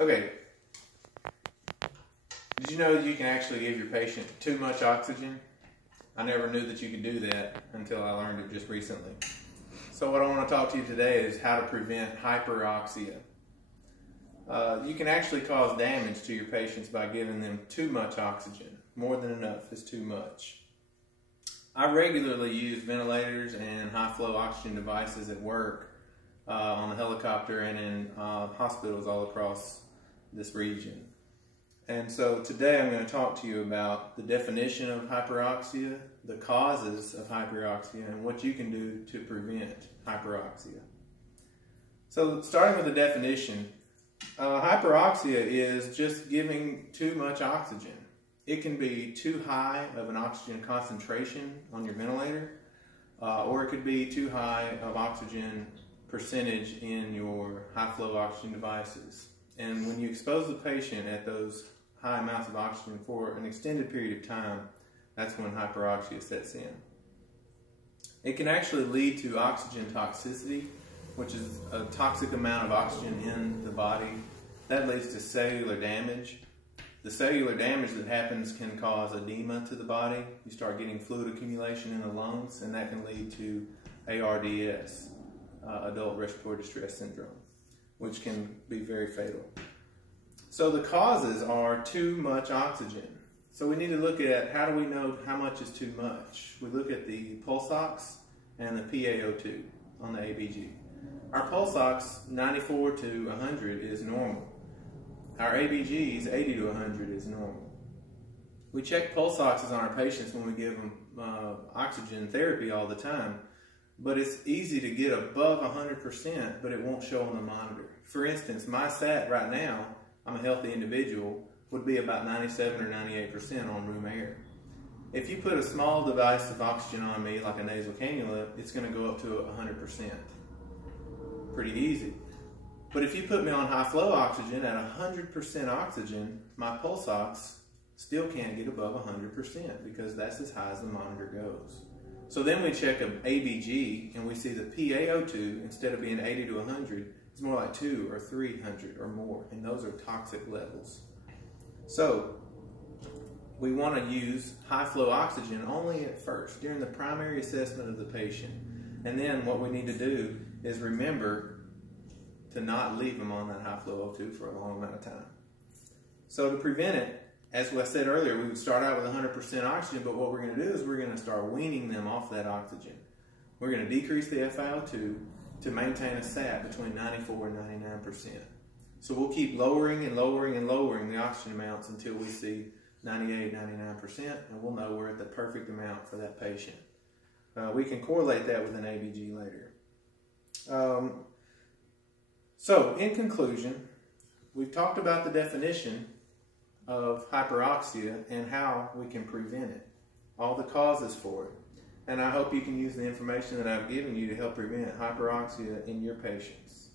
Okay, did you know that you can actually give your patient too much oxygen? I never knew that you could do that until I learned it just recently. So what I want to talk to you today is how to prevent hyperoxia. You can actually cause damage to your patients by giving them too much oxygen. More than enough is too much. I regularly use ventilators and high-flow oxygen devices at work, on the helicopter and in hospitals all across this region. And so today I'm going to talk to you about the definition of hyperoxia, the causes of hyperoxia, and what you can do to prevent hyperoxia. So starting with the definition, hyperoxia is just giving too much oxygen. It can be too high of an oxygen concentration on your ventilator, or it could be too high of oxygen percentage in your high-flow oxygen devices. And when you expose the patient at those high amounts of oxygen for an extended period of time, that's when hyperoxia sets in. It can actually lead to oxygen toxicity, which is a toxic amount of oxygen in the body. That leads to cellular damage. The cellular damage that happens can cause edema to the body. You start getting fluid accumulation in the lungs, and that can lead to ARDS, adult respiratory distress syndrome, which can be very fatal. So the causes are too much oxygen. So we need to look at, how do we know how much is too much? We look at the pulse ox and the PaO2 on the ABG. Our pulse ox, 94 to 100 is normal. Our ABGs, 80 to 100 is normal. We check pulse oxes on our patients when we give them oxygen therapy all the time, but it's easy to get above 100%, but it won't show on the monitor. For instance, my SAT right now, I'm a healthy individual, would be about 97 or 98% on room air. If you put a small device of oxygen on me, like a nasal cannula, it's going to go up to 100%. Pretty easy. But if you put me on high-flow oxygen at 100% oxygen, my pulse ox still can't get above 100% because that's as high as the monitor goes. So then we check an ABG and we see the PaO2, instead of being 80 to 100, it's more like 200 or 300 or more, and those are toxic levels. So we want to use high-flow oxygen only at first, during the primary assessment of the patient. And then what we need to do is remember to not leave them on that high-flow O2 for a long amount of time. So to prevent it, as I said earlier, we would start out with 100% oxygen, but what we're going to do is we're going to start weaning them off that oxygen. We're going to decrease the FiO2 to maintain a SAT between 94 and 99%. So we'll keep lowering and lowering and lowering the oxygen amounts until we see 98, 99%, and we'll know we're at the perfect amount for that patient. We can correlate that with an ABG later. So in conclusion, we've talked about the definition of hyperoxia and how we can prevent it, all the causes for it. And I hope you can use the information that I've given you to help prevent hyperoxia in your patients.